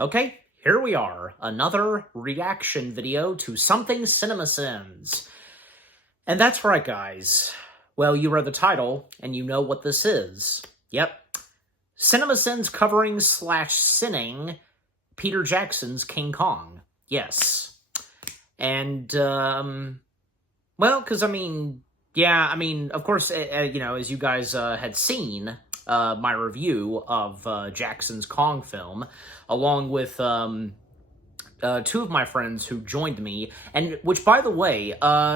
Okay, here we are, another reaction video to Something CinemaSins. And that's right, guys. Well, you read the title, and you know what this is. Yep. CinemaSins covering slash sinning Peter Jackson's King Kong. Yes. And, well, because, of course, as you guys had seen, my review of Jackson's Kong film, along with two of my friends who joined me, and which, by the way,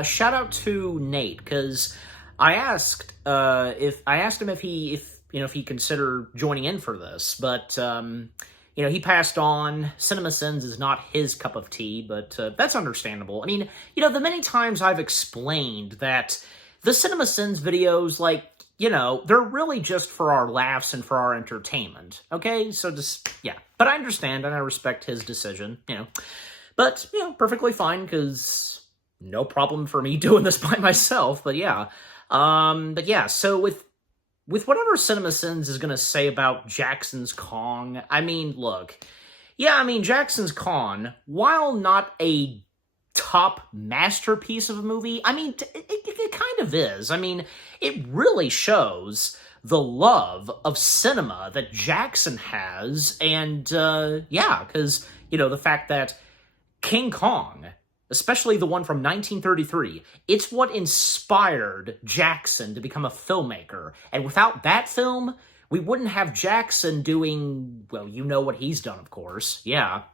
shout out to Nate, because I asked him if he considered joining in for this, but he passed on. CinemaSins is not his cup of tea, but that's understandable. I mean, the many times I've explained that the CinemaSins videos, they're really just for our laughs and for our entertainment, okay? So just, yeah. But I understand and I respect his decision, But, perfectly fine, because no problem for me doing this by myself, but yeah. So with whatever CinemaSins is gonna say about Jackson's Kong, look. Yeah, Jackson's Kong, while not a top masterpiece of a movie, it kind of is. It really shows the love of cinema that Jackson has, and, because, the fact that King Kong, especially the one from 1933, it's what inspired Jackson to become a filmmaker, and without that film, we wouldn't have Jackson doing, well, you know what he's done, of course, yeah.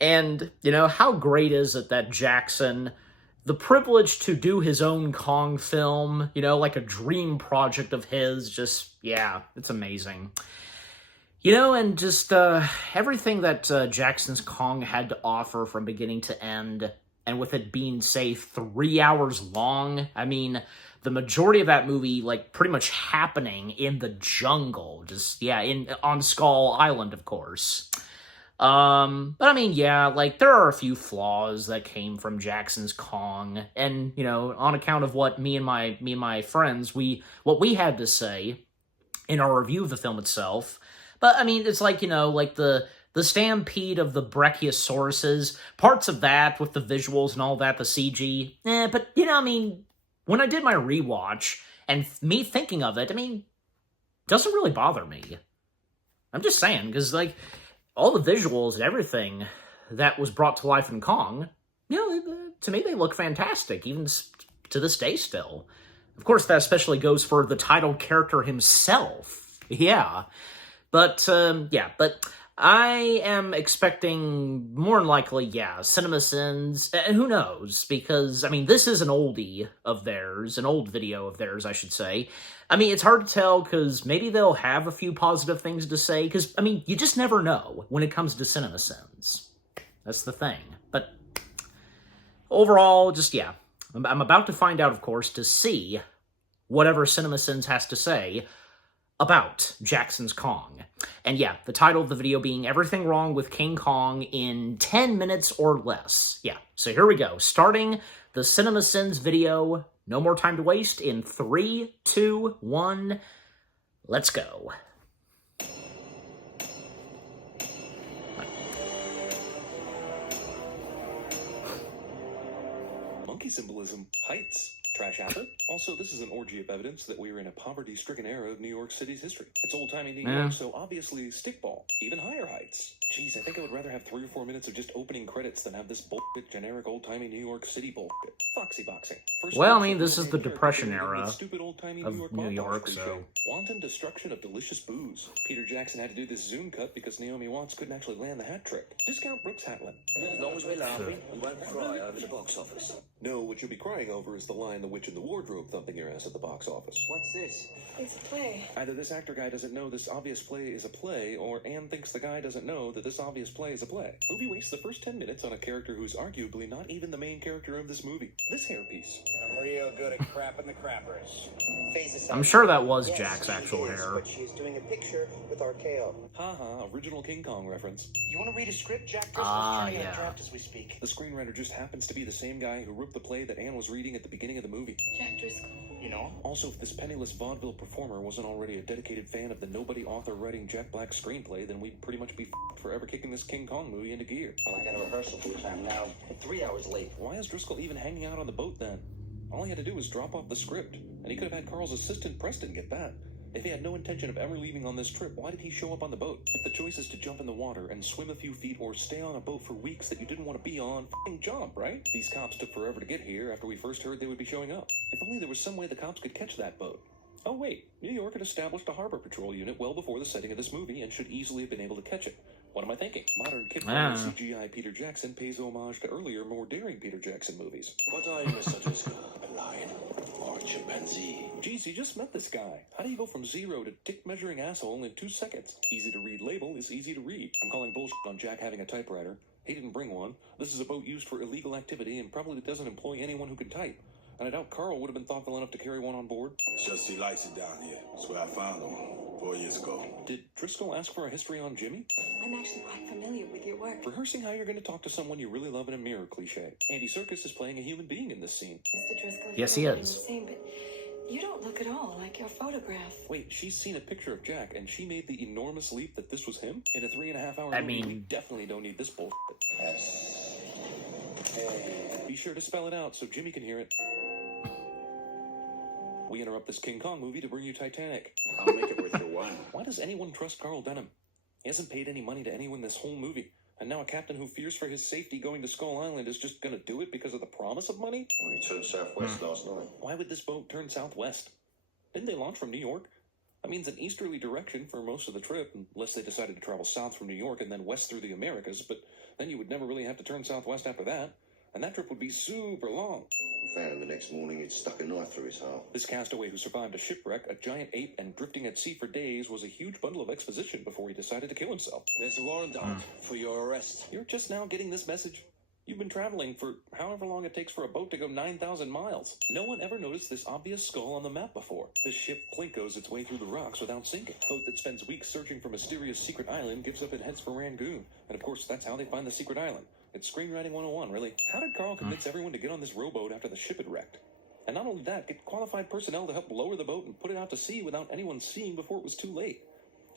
And, how great is it that Jackson, the privilege to do his own Kong film, like a dream project of his, just, yeah, it's amazing. And just everything that Jackson's Kong had to offer from beginning to end, and with it being, say, 3 hours long, the majority of that movie, pretty much happening in the jungle, just, yeah, on Skull Island, of course. There are a few flaws that came from Jackson's Kong, and, on account of what me and my friends, what we had to say in our review of the film itself. But, it's the stampede of the Brachiosauruses, parts of that with the visuals and all that, the CG, but, when I did my rewatch, and me thinking of it, doesn't really bother me. I'm just saying, because, all the visuals and everything that was brought to life in Kong, to me, they look fantastic, even to this day still. Of course, that especially goes for the title character himself. Yeah. But I am expecting, more than likely, CinemaSins, and who knows, because, this is an oldie of theirs, an old video of theirs, I should say. It's hard to tell, because maybe they'll have a few positive things to say, because, you just never know when it comes to CinemaSins. That's the thing. But overall, just, yeah. I'm about to find out, of course, to see whatever CinemaSins has to say about Jackson's Kong. And yeah, the title of the video being Everything Wrong with King Kong in 10 minutes or less. Yeah, so here we go. Starting the CinemaSins video, no more time to waste, in 3, 2, 1, let's go. Monkey symbolism, heights. Trash happen? Also, this is an orgy of evidence that we are in a poverty-stricken era of New York City's history. It's old-timey New York, so obviously stickball. Even higher heights. Jeez, I think I would rather have 3 or 4 minutes of just opening credits than have this bullshit generic old-timey New York City bullshit. Foxy boxing. Well, this is the Depression era of New York, so... Wanton destruction of delicious booze. Peter Jackson had to do this zoom cut because Naomi Watts couldn't actually land the hat trick. Discount Brooks Hatlin. As long as we're laughing, we won't cry over the box office. No, what you'll be crying over is the line The Witch in the Wardrobe thumping your ass at the box office. What's this? It's a play. Either this actor guy doesn't know this obvious play is a play, or Anne thinks the guy doesn't know that this obvious play is a play. Movie wastes the first 10 minutes on a character who's arguably not even the main character of this movie. This hairpiece. I'm real good at crapping the crappers. I'm sure that was Jack's actual hair. But she's doing a picture with RKO. Haha, original King Kong reference. You want to read a script? Jack Driscoll's turning out a draft as we speak. The screenwriter just happens to be the same guy who wrote the play that Anne was reading at the beginning of the movie. Jack Driscoll. You know? Also, if this penniless vaudeville performer wasn't already a dedicated fan of the nobody author writing Jack Black screenplay, then we'd pretty much be forever kicking this King Kong movie into gear. Well, I got a rehearsal for which I'm now 3 hours late. Why is Driscoll even hanging out on the boat then? All he had to do was drop off the script, and he could have had Carl's assistant Preston get that. If he had no intention of ever leaving on this trip, why did he show up on the boat? If the choice is to jump in the water and swim a few feet or stay on a boat for weeks that you didn't want to be on, f***ing jump, right? These cops took forever to get here after we first heard they would be showing up. If only there was some way the cops could catch that boat. Oh wait, New York had established a harbor patrol unit well before the setting of this movie and should easily have been able to catch it. What am I thinking? Modern kid-friendly CGI Peter Jackson pays homage to earlier, more daring Peter Jackson movies. What are you, Mr. Driscoll? A lion or a chimpanzee? Geez, you just met this guy. How do you go from zero to dick-measuring asshole in 2 seconds? Easy to read label is easy to read. I'm calling bullshit on Jack having a typewriter. He didn't bring one. This is a boat used for illegal activity and probably doesn't employ anyone who can type. And I doubt Carl would have been thoughtful enough to carry one on board. It's just he likes it down here. That's where I found him 4 years ago. Did Driscoll ask for a history on Jimmy? I'm actually quite familiar with your work. Rehearsing how you're going to talk to someone you really love in a mirror cliche. Andy Serkis is playing a human being in this scene. Mr. Driscoll, Yes, he you're is. insane, but you don't look at all like your photograph. Wait, she's seen a picture of Jack, and she made the enormous leap that this was him? In a 3.5 hour I movie, we mean- definitely don't need this bullshit. Yes. Hey. Be sure to spell it out so Jimmy can hear it. We interrupt this King Kong movie to bring you Titanic. I'll make it worth your while. Why does anyone trust Carl Denham? He hasn't paid any money to anyone this whole movie. And now a captain who fears for his safety going to Skull Island is just gonna do it because of the promise of money? Well, he turned southwest last night. Why would this boat turn southwest? Didn't they launch from New York? That means an easterly direction for most of the trip, unless they decided to travel south from New York and then west through the Americas, but then you would never really have to turn southwest after that. And that trip would be super long. We found him the next morning. He'd stuck a knife through his heart. This castaway who survived a shipwreck, a giant ape, and drifting at sea for days was a huge bundle of exposition before he decided to kill himself. There's a warrant out for your arrest. You're just now getting this message? You've been traveling for however long it takes for a boat to go 9,000 miles. No one ever noticed this obvious skull on the map before. This ship plinkos its way through the rocks without sinking. A boat that spends weeks searching for mysterious secret island gives up and heads for Rangoon. And of course, that's how they find the secret island. It's screenwriting 101, really. How did Carl convince everyone to get on this rowboat after the ship had wrecked? And not only that, get qualified personnel to help lower the boat and put it out to sea without anyone seeing before it was too late.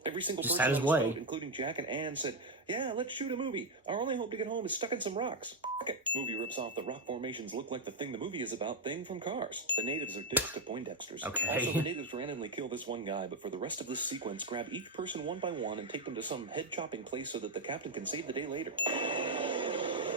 Every single Just person had his on this way. boat, including Jack and Anne, said, "Yeah, let's shoot a movie. Our only hope to get home is stuck in some rocks." F*** it. Movie rips off the rock formations look like the thing the movie is about thing from Cars. The natives are dicks to Poindexters. Okay. Also, the natives randomly kill this one guy, but for the rest of this sequence, grab each person one by one and take them to some head-chopping place so that the captain can save the day later.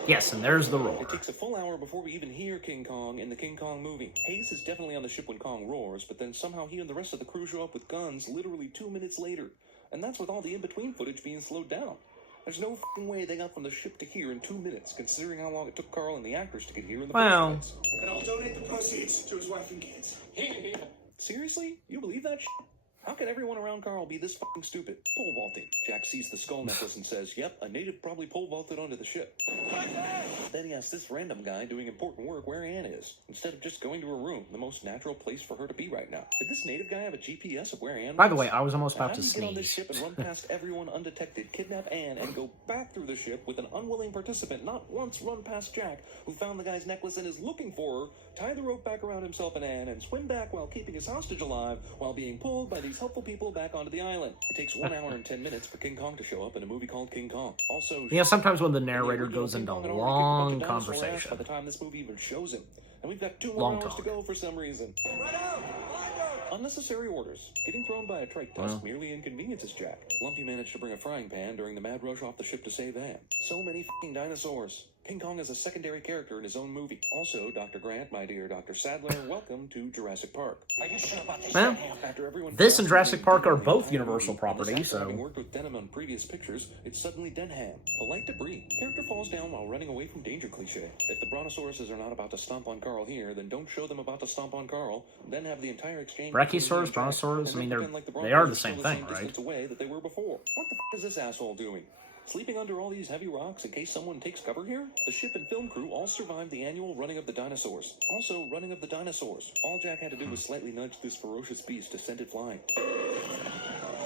Yes, and there's the roar. It takes a full hour before we even hear King Kong in the King Kong movie. Hayes is definitely on the ship when Kong roars, but then somehow he and the rest of the crew show up with guns literally 2 minutes later. And that's with all the in-between footage being slowed down. There's no f***ing way they got from the ship to here in 2 minutes, considering how long it took Carl and the actors to get here in the Well. first place. And I'll donate the proceeds to his wife and kids. Seriously? You believe that shit? How can everyone around Carl be this fucking stupid? Pole vaulting. Jack sees the skull necklace and says, "Yep, a native probably pole vaulted onto the ship." Then he asks this random guy doing important work where Anne is, instead of just going to her room, the most natural place for her to be right now. Did this native guy have a GPS of where Anne was? By the way, I was almost And about how to do you get on this sneeze. ship and run past everyone undetected, kidnap Anne, and go back through the ship with an unwilling participant, not once run past Jack, who found the guy's necklace and is looking for her, tie the rope back around himself and Anne, and swim back while keeping his hostage alive, while being pulled by these helpful people back onto the island? It takes 1 hour and 10 minutes for King Kong to show up in a movie called King Kong. Also, You know, sometimes when the in the narrator original goes King into Kong had already long kicked a bunch of dinosaur ass conversation. by the time this movie even shows him. And we've got 2 Long more hours to talk. go for some reason. Unnecessary orders. Getting thrown by a trike tusk merely inconveniences Jack. Lumpy managed to bring a frying pan during the mad rush off the ship to save Anne. So many f***ing dinosaurs. King Kong is a secondary character in his own movie. Also, Dr. Grant, my dear Dr. Sadler, welcome to Jurassic Park. Are you sure about this? Well, After everyone this and crashed Jurassic Park are the both entire Universal movie, property, and this actor, having so... worked with Denham on previous pictures, it's suddenly Denham. Polite debris. Character falls down while running away from danger cliche. If the brontosauruses are not about to stomp on Carl here, then don't show them about to stomp on Carl. Then have the entire exchange. Brachiosaurus, between Jack, brontosaurus, and I mean, then pretend like the they are the Broncos same still thing, right? distance away that they were before. What the f is this asshole doing? Sleeping under all these heavy rocks in case someone takes cover here? The ship and film crew all survived the annual running of the dinosaurs. Also, running of the dinosaurs. All Jack had to do was slightly nudge this ferocious beast to send it flying.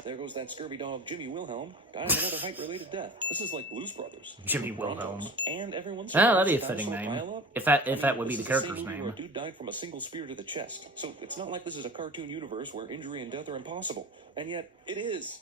There goes that scurvy dog, Jimmy Wilhelm, dying of another height-related death. This is like Blues Brothers. Jimmy Wilhelm. And everyone's... Oh, that'd be a fitting name. If that would be the character's Where a name. dude died from a single spear to the chest. So it's not like this is a cartoon universe where injury and death are impossible. And yet, it is.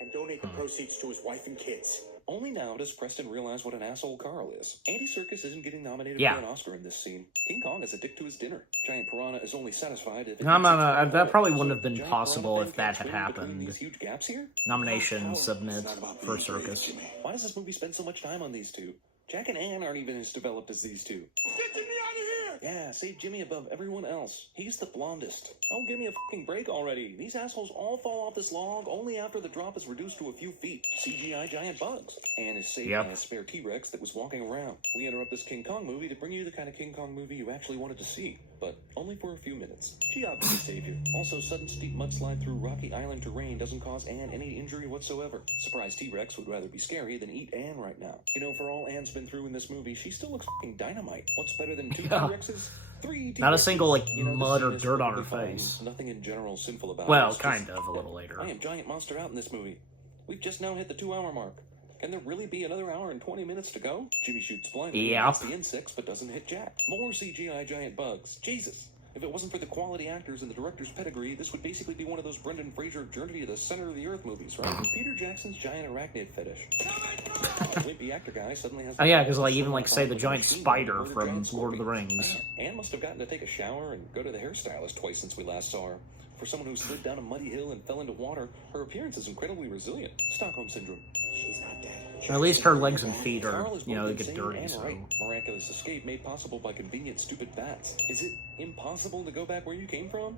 And donate the proceeds to his wife and kids. Only now does Preston realize what an asshole Carl is. Andy Serkis isn't getting nominated Yeah. for an Oscar in this scene. King Kong is a dick to his dinner. Giant Piranha is only satisfied if... That probably wouldn't have been Giant possible Piranha if that had fan between happened. These huge gaps here? Nomination, submit for Circus. Why does this movie spend so much time on these two? Jack and Anne aren't even as developed as these two. Get Jimmy out of here! Yeah, save Jimmy above everyone else. He's the blondest. Oh, give me a fucking break already. These assholes all fall off this log only after the drop is reduced to a few feet. CGI giant bugs. Anne is saved by a spare T-Rex that was walking around. We interrupt this King Kong movie to bring you the kind of King Kong movie you actually wanted to see, but only for a few minutes. She obviously saved you. Also, sudden steep mudslide through rocky island terrain doesn't cause Anne any injury whatsoever. Surprise T-Rex would rather be scary than eat Anne right now. You know, for all Anne's been through in this movie, she still looks fucking dynamite. What's better than 2 T-Rexes? 3 T-Rexes. Not a single, like, You know, mud this or is dirt on her perfectly fine. face. Nothing in general sinful about it. Well, It's kind just- of, a little later. I am giant monster out in this movie. We've just now hit the 2-hour mark. Can there really be another hour and 20 minutes to go? Jimmy shoots blindly, Yep. hits the insects, but doesn't hit Jack. More CGI giant bugs. Jesus. If it wasn't for the quality actors and the director's pedigree, this would basically be one of those Brendan Fraser Journey to the Center of the Earth movies, right? Peter Jackson's giant arachnid fetish. A wimpy actor guy suddenly has... Oh yeah, because like even like say the giant spider from Lord of the Rings. Anne must have gotten to take a shower and go to the hairstylist twice since we last saw her. For someone who slid down a muddy hill and fell into water, her appearance is incredibly resilient. Stockholm Syndrome. She's not dead. At least her legs and feet are, Carl is you know, both they get insane dirty, and so. right. Miraculous escape made possible by convenient stupid bats. Is it impossible to go back where you came from?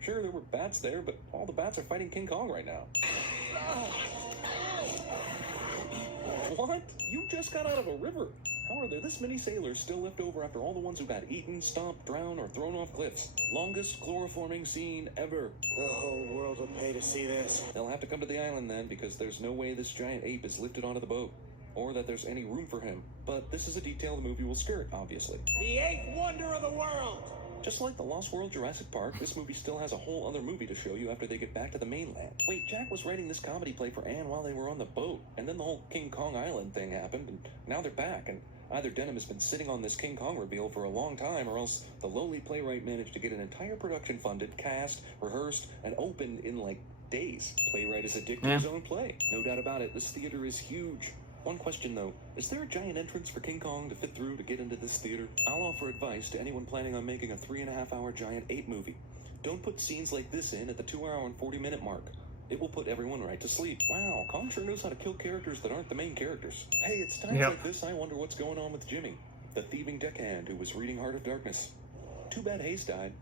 Sure, there were bats there, but all the bats are fighting King Kong right now. What? You just got out of a river. How are there this many sailors still left over after all the ones who got eaten, stomped, drowned, or thrown off cliffs? Longest chloroforming scene ever. The whole world will pay to see this. They'll have to come to the island then, because there's no way this giant ape is lifted onto the boat. Or that there's any room for him. But this is a detail the movie will skirt, obviously. The eighth wonder of the world! Just like the Lost World Jurassic Park, this movie still has a whole other movie to show you after they get back to the mainland. Wait, Jack was writing this comedy play for Anne while they were on the boat, and then the whole King Kong Island thing happened, and now they're back, and either Denham has been sitting on this King Kong reveal for a long time, or else the lowly playwright managed to get an entire production funded, cast, rehearsed, and opened in, like, days. Playwright is addicted to his own play. No doubt about it, this theater is huge. One question, though. Is there a giant entrance for King Kong to fit through to get into this theater? I'll offer advice to anyone planning on making a 3.5-hour giant ape movie. Don't put scenes like this in at the 2-hour and 40-minute mark. It will put everyone right to sleep. Wow, Kong sure knows how to kill characters that aren't the main characters. Hey, it's times like this I wonder what's going on with Jimmy, the thieving deckhand who was reading Heart of Darkness. Too bad Hayes died.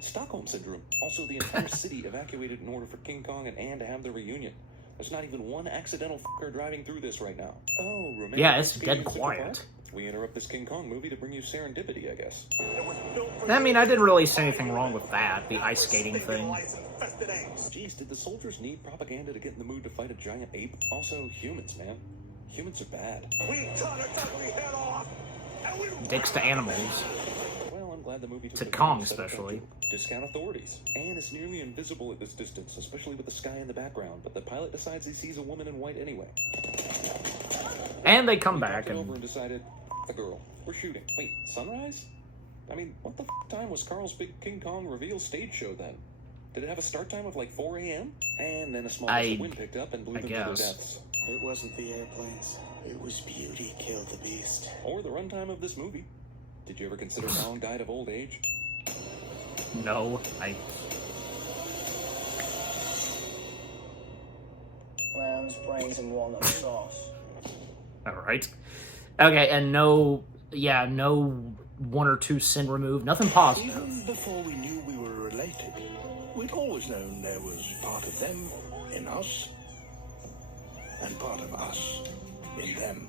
Stockholm Syndrome. Also, the entire city evacuated in order for King Kong and Anne to have their reunion. There's not even one accidental fucker driving through this right now. Oh, romantic. Yeah, it's skating dead in Central quiet. Park? We interrupt this King Kong movie to bring you serendipity, I guess. I mean, I didn't really see anything wrong with that, the ice skating thing. Jeez, did the soldiers need propaganda to get in the mood to fight a giant ape? Also, humans, man. Humans are bad. We cut its ugly head off! And we Dicks to animals. Well, I'm glad the movie took To the Kong, time to set up especially. to discount authorities. Anne is nearly invisible at this distance, especially with the sky in the background, but the pilot decides he sees a woman in white anyway. And they come We back talked it over and... and decided, the girl. We're shooting. Wait, sunrise? I mean, what the time was Carl's big King Kong reveal stage show then? Did it have a start time of like 4 a.m.? And then a small gust of wind picked up and blew them to their guess. deaths. It wasn't the airplanes. It was beauty killed the beast. Or the runtime of this movie. Did you ever consider Kong died of old age? No, Lamb's brains and walnut sauce. Alright. Okay, and no 1 or 2 sin removed, nothing positive. Even before we knew we were related, we'd always known there was part of them in us, and part of us in them.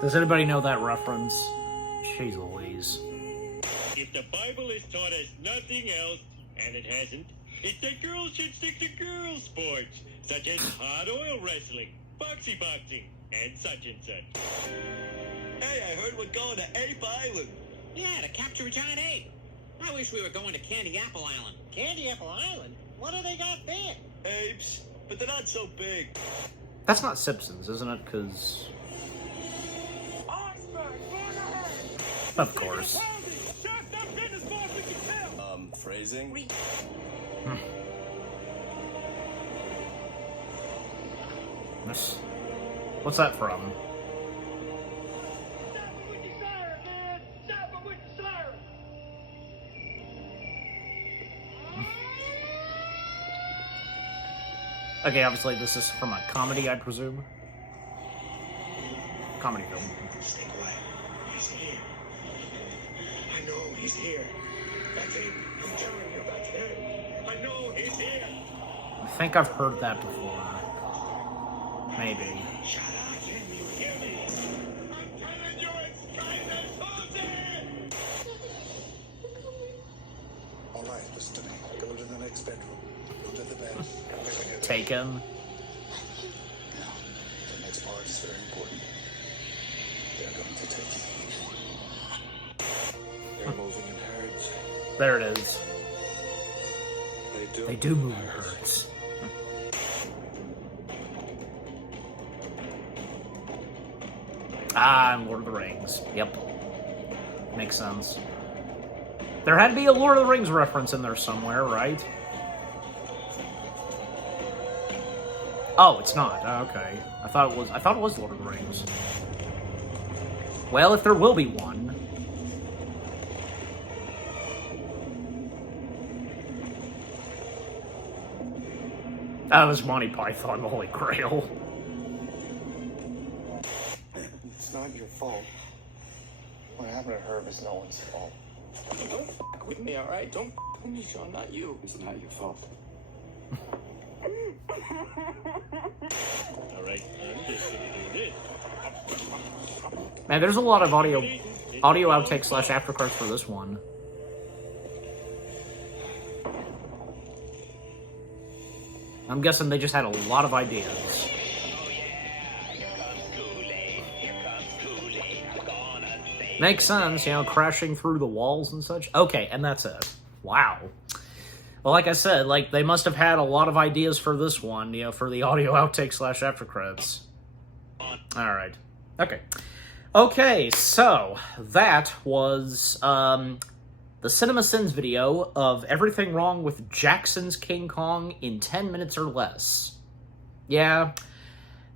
Does anybody know that reference? Jeez Louise. If the Bible has taught us nothing else, and it hasn't, it's that girls should stick to girl sports, such as hot oil wrestling, boxy boxing, and such. Hey, I heard we're going to Ape Island. Yeah, to capture a giant ape. I wish we were going to Candy Apple Island. Candy Apple Island? What do they got there? Apes, but they're not so big. That's not Simpsons, isn't it? Because... Of course. Phrasing? What's that from? Okay, obviously this is from a comedy, I presume. Comedy film. Stay quiet. He's here. I know he's here. That's him. I'm telling you, that's him. I know he's here. I think I've heard that before. Maybe. Shut up. Can you hear me? I'm telling you, it's Kaiser Soze! All right, listen to me. Go to the next bedroom. Go to the bed. Take him. Now, the next part is very important. They're going to take you. They're moving in herds. There it is. They They do move in herds. Ah, and Lord of the Rings. Yep. Makes sense. There had to be a Lord of the Rings reference in there somewhere, right? Oh, it's not. Oh, okay. I thought it was Lord of the Rings. Well, if there will be one. That was Monty Python, the Holy Grail. It's not your fault. What happened to Herb is no one's fault. Don't f*** with me, all right? Don't f*** with me, Sean. Not you. It's not your fault. All right, I'm just gonna do this. Man, there's a lot of audio outtakes / aftercards for this one. I'm guessing they just had a lot of ideas. Makes sense, you know, crashing through the walls and such. Okay, and that's it. Wow. Well, like I said, like, they must have had a lot of ideas for this one, you know, for the audio outtakes / aftercredits. Alright. Okay. Okay, so, that was, the CinemaSins video of everything wrong with Jackson's King Kong in 10 minutes or less. Yeah.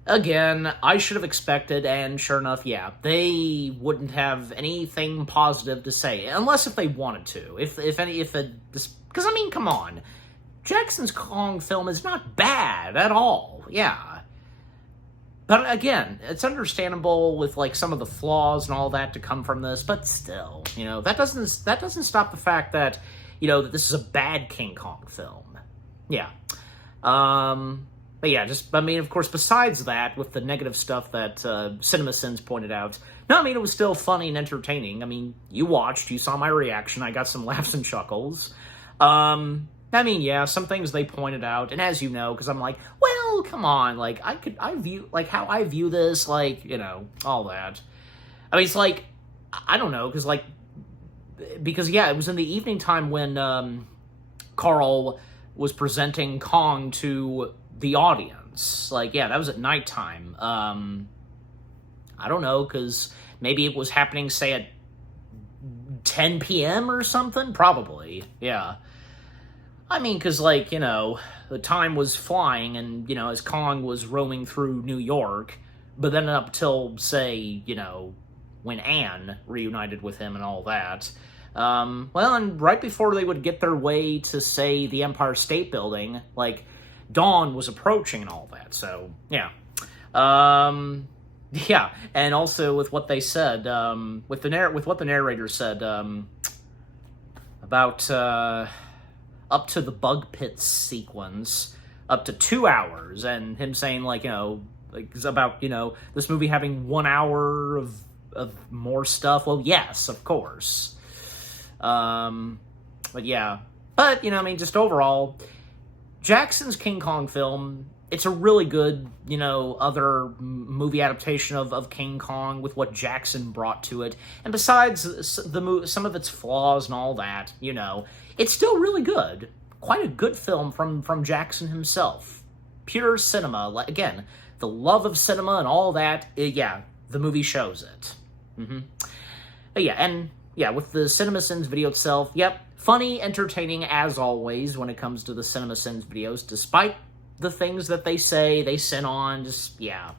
Again, I should have expected, and sure enough, yeah, they wouldn't have anything positive to say, unless if they wanted to. Because, I mean, come on. Jackson's Kong film is not bad at all, yeah. But again, it's understandable with, like, some of the flaws and all that to come from this, but still, you know, that doesn't stop the fact that, you know, that this is a bad King Kong film. Yeah. But yeah, I mean, of course, besides that, with the negative stuff that CinemaSins pointed out, no, I mean, it was still funny and entertaining. I mean, you saw my reaction, I got some laughs and chuckles. I mean, yeah, some things they pointed out, and as you know, because I'm like, well, come on, like, I view this, like, you know, all that. I mean, it's like, I don't know, because, yeah, it was in the evening time when, Carl was presenting Kong to the audience. Like, yeah, that was at nighttime. I don't know, because maybe it was happening, say, at 10 p.m. or something? Probably, yeah. I mean, because, like, you know, the time was flying, and, you know, as Kong was roaming through New York, but then up till, say, you know, when Anne reunited with him and all that. Well, and right before they would get their way to, say, the Empire State Building, like, dawn was approaching and all that, so, yeah. Yeah, and also with what they said, with what the narrator said, about, up to the bug pit sequence, up to 2 hours, and him saying, like, you know, like, about, you know, this movie having 1 hour of more stuff. Well, yes, of course. But yeah. But, you know, I mean, just overall, Jackson's King Kong film it's a really good, you know, other movie adaptation of King Kong with what Jackson brought to it. And besides some of its flaws and all that, you know, it's still really good. Quite a good film from Jackson himself. Pure cinema. Again, the love of cinema and all that, yeah, the movie shows it. But yeah, with the CinemaSins video itself, yep, funny, entertaining as always when it comes to the CinemaSins videos, despite the things that they say, they sin on, just, yeah.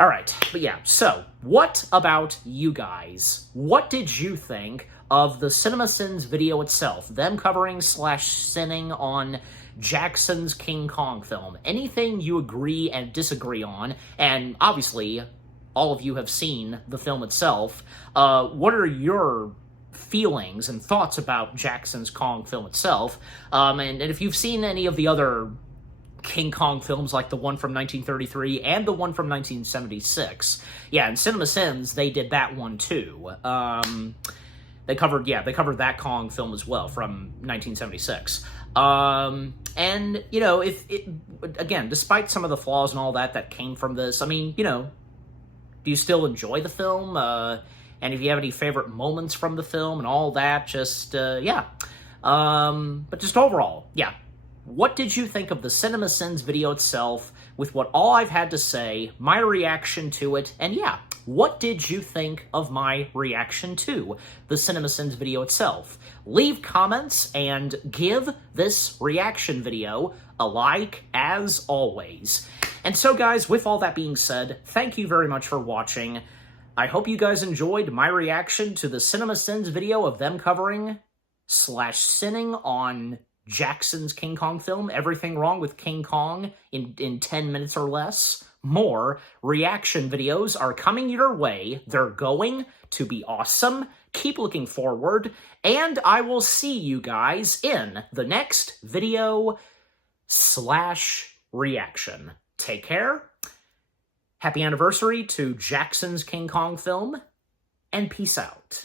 Alright, but yeah, so, what about you guys? What did you think of the CinemaSins video itself? Them covering / sinning on Jackson's King Kong film? Anything you agree and disagree on? And obviously, all of you have seen the film itself. What are your feelings and thoughts about Jackson's Kong film itself? And if you've seen any of the other King Kong films, like the one from 1933 and the one from 1976. Yeah, in CinemaSins, they did that one too. They covered that Kong film as well from 1976. And, you know, again, despite some of the flaws and all that came from this, I mean, you know, do you still enjoy the film? And if you have any favorite moments from the film and all that, just, yeah. But just overall, yeah. What did you think of the CinemaSins video itself, with what all I've had to say, my reaction to it, and yeah, what did you think of my reaction to the CinemaSins video itself? Leave comments and give this reaction video a like, as always. And so guys, with all that being said, thank you very much for watching. I hope you guys enjoyed my reaction to the CinemaSins video of them covering / sinning on Jackson's King Kong film, everything wrong with King Kong in 10 minutes or less. More reaction videos are coming your way. They're going to be awesome. Keep looking forward, and I will see you guys in the next video / reaction. Take care. Happy anniversary to Jackson's King Kong film, and peace out.